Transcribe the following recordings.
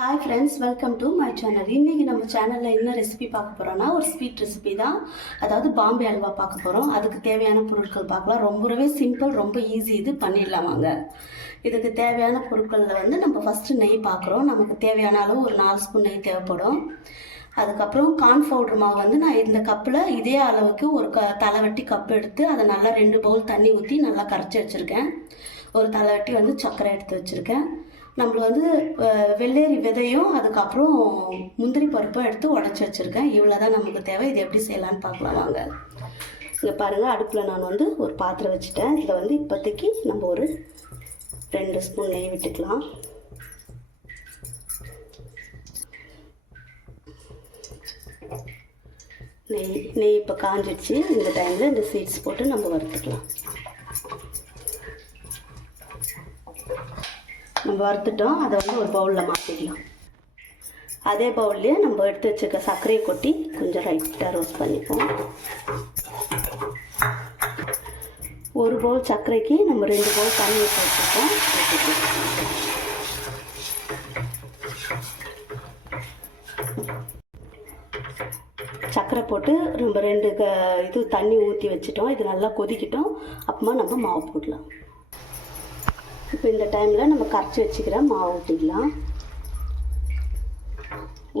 Hi friends, welcome to my channel. இன்றைக்கி நம்ம சேனலில் என்ன ரெசிபி பார்க்க போகிறோன்னா ஒரு ஸ்வீட் ரெசிபி தான். அதாவது பாம்பே அல்வா பார்க்க போகிறோம். அதுக்கு தேவையான பொருட்கள் பார்க்கலாம். ரொம்பவே சிம்பிள், ரொம்ப ஈஸி. இது பண்ணிடலாமாங்க. இதுக்கு தேவையான பொருட்களில் வந்து நம்ம ஃபஸ்ட்டு நெய் பார்க்குறோம். நமக்கு தேவையான அளவு ஒரு 4 ஸ்பூன் நெய் தேவைப்படும். அதுக்கப்புறம் கார்ன் பவுடர் மாவு வந்து நான் இந்த கப்பில் இதே அளவுக்கு ஒரு தலைவட்டி கப் எடுத்து அதை நல்லா 2 பவுல் தண்ணி ஊற்றி நல்லா கரைச்சி வச்சுருக்கேன். ஒரு தலைவட்டி வந்து சர்க்கரை எடுத்து வச்சுருக்கேன். நம்மளுக்கு வந்து வெள்ளேரி விதையும் அதுக்கப்புறம் முந்திரி பருப்பும் எடுத்து உடச்சி வச்சுருக்கேன். இவ்வளோ தான் நமக்கு தேவை. இது எப்படி செய்யலான்னு பார்க்கலாம் வாங்க. இங்கே பாருங்கள், அடுப்பில் நான் வந்து ஒரு பாத்திரம் வச்சுட்டேன். இதில் வந்து இப்போதைக்கு நம்ம ஒரு 2 ஸ்பூன் நெய் விட்டுக்கலாம். நெய் இப்போ காஞ்சிடுச்சு. இந்த டைமில் இந்த சீட்ஸ் போட்டு நம்ம வறுத்துக்கலாம். நம்ம வறுத்துட்டோம். அதை வந்து ஒரு பவுலில் மாற்றிக்கலாம். அதே பவுல்லையே நம்ம எடுத்து வச்சுக்க சர்க்கரையை கொட்டி கொஞ்சம் லைட்டாக ரோஸ்ட் பண்ணிப்போம். ஒரு பவுல் சர்க்கரைக்கு நம்ம 2 பவுல் தண்ணி ஊற்றி வச்சுருக்கோம். சர்க்கரை போட்டு நம்ம 2 தண்ணி ஊற்றி வச்சுட்டோம். இது நல்லா கொதிக்கிட்டோம். அப்புறமா நம்ம மாவு போடலாம். இப்போ இந்த டைமில் நம்ம கரைச்சி வச்சுக்கிற மாவு ஊற்றிக்கலாம்.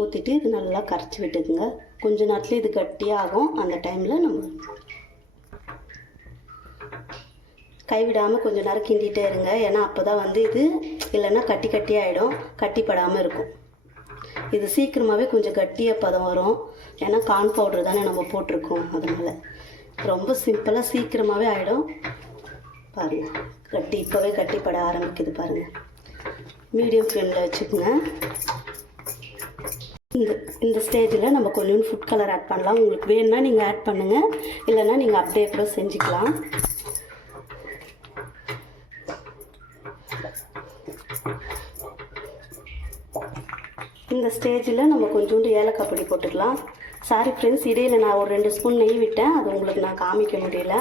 ஊற்றிட்டு இது நல்லா கரைச்சி விட்டுக்குங்க. கொஞ்ச நேரத்தில் இது கட்டியாகும். அந்த டைமில் நம்ம கைவிடாமல் கொஞ்சம் நேரம் கிண்டிகிட்டே இருங்க. ஏன்னா அப்போ தான் வந்து இது இல்லைன்னா கட்டி ஆகிடும், கட்டிப்படாமல் இருக்கும். இது சீக்கிரமாகவே கொஞ்சம் கட்டியாக பதம் வரும். ஏன்னா கார்ன் பவுடர் தானே நம்ம போட்டிருக்கோம். அதனால் ரொம்ப சிம்பிளாக சீக்கிரமாகவே ஆகிடும். பாருங்கள், இப்போவே கட்டிப்பட ஆரம்பிக்குது பாருங்கள். மீடியம் ஃப்ளேமில் வச்சுக்கோங்க. இந்த ஸ்டேஜில் நம்ம கொஞ்சம் ஃபுட் கலர் ஆட் பண்ணலாம். உங்களுக்கு வேணும்னா நீங்கள் ஆட் பண்ணுங்கள், இல்லைன்னா நீங்கள் அப்படியே கூட செஞ்சுக்கலாம். இந்த ஸ்டேஜில் நம்ம கொஞ்சோண்டு ஏலக்காய் பொடி போட்டுக்கலாம். சாரி ஃப்ரெண்ட்ஸ், இடையில் நான் ஒரு 2 ஸ்பூன் நெய் விட்டேன். அது உங்களுக்கு நான் காமிக்க முடியல.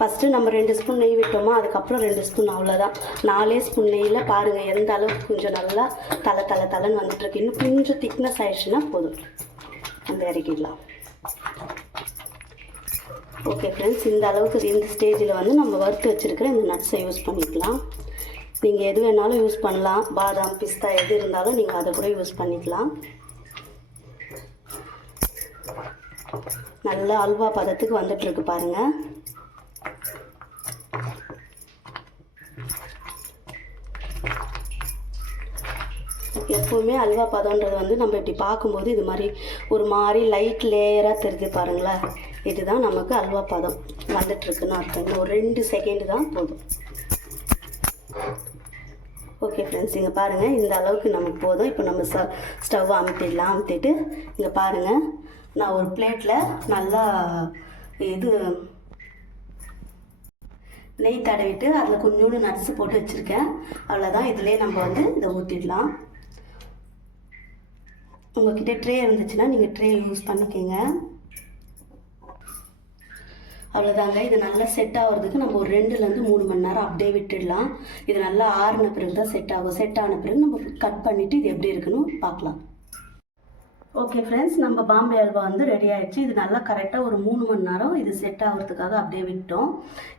ஃபஸ்ட்டு நம்ம 2 ஸ்பூன் நெய் விட்டோமா, அதுக்கப்புறம் 2 ஸ்பூன், அவ்வளோதான். 4 ஸ்பூன் நெய்யில் பாருங்கள் எந்த அளவுக்கு கொஞ்சம் நல்லா தலைன்னு வந்துட்டுருக்கு. இன்னும் கொஞ்சம் திக்னஸ் ஆயிடுச்சுன்னா போதும், அந்த இறக்கிடலாம். ஓகே ஃப்ரெண்ட்ஸ், இந்த அளவுக்கு இந்த ஸ்டேஜில் வந்து நம்ம வறுத்து வச்சுருக்கிற இந்த நட்ஸை யூஸ் பண்ணிக்கலாம். நீங்கள் எது வேணாலும் யூஸ் பண்ணலாம். பாதாம், பிஸ்தா எது இருந்தாலும் நீங்கள் அதை கூட யூஸ் பண்ணிக்கலாம். நல்லா அல்வா பதத்துக்கு வந்துட்டுருக்கு பாருங்கள். எப்போவுமே அல்வா பதம்ன்றது வந்து நம்ம இப்படி பார்க்கும்போது இது மாதிரி ஒரு மாதிரி லைட் லேயராக தெரிஞ்சு பாருங்களேன். இதுதான் நமக்கு அல்வா பதம் வந்துட்டுருக்குன்னு அர்த்தம். ஒரு 2 செகண்டு தான் போதும். ஓகே ஃப்ரெண்ட்ஸ், இங்கே பாருங்கள், இந்த அளவுக்கு நமக்கு போதும். இப்போ நம்ம ஸ்டவ் அமுத்திடலாம். அமுத்திட்டு இங்கே பாருங்கள், நான் ஒரு பிளேட்டில் நல்லா நெய் தடவிட்டு அதில் கொஞ்சோண்டு நட்ஸு போட்டு வச்சுருக்கேன். அவ்வளோதான். இதிலே நம்ம வந்து இதை ஊற்றிடலாம். உங்கள்கிட்ட ட்ரே இருந்துச்சுன்னா நீங்கள் ட்ரே யூஸ் பண்ணிக்கோங்க. அவ்வளோதாங்க. இது நல்லா செட் ஆகிறதுக்கு நம்ம ஒரு 2லேருந்து 3 மணி நேரம் அப்படியே விட்டுடலாம். இது நல்லா ஆறின பிறகு தான் செட் ஆகும். செட் ஆன பிறகு நம்ம கட் பண்ணிவிட்டு இது எப்படி இருக்குன்னு பார்க்கலாம். ஓகே ஃப்ரெண்ட்ஸ், நம்ம பாம்பே அல்வா வந்து ரெடி ஆகிடுச்சு. இது நல்லா கரெக்டாக ஒரு 3 மணி நேரம் இது செட் ஆகிறதுக்காக அப்படியே விட்டோம்.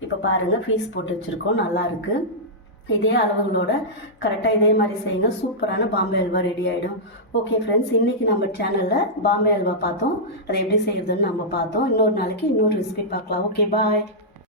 இப்போ பாருங்கள், பீஸ் போட்டு வச்சுருக்கோம். நல்லாயிருக்கு. இதே அளவுகளோட கரெக்டாக இதே மாதிரி செய்யுங்க. சூப்பரான பாம்பே அல்வா ரெடி ஆகிடும். ஓகே ஃப்ரெண்ட்ஸ், இன்றைக்கி நம்ம சேனலில் பாம்பே அல்வா பார்த்தோம். அதை எப்படி செய்யறதுன்னு நம்ம பார்த்தோம். இன்னொரு நாளைக்கு இன்னொரு ரெசிபி பார்க்கலாம். ஓகே, பாய்.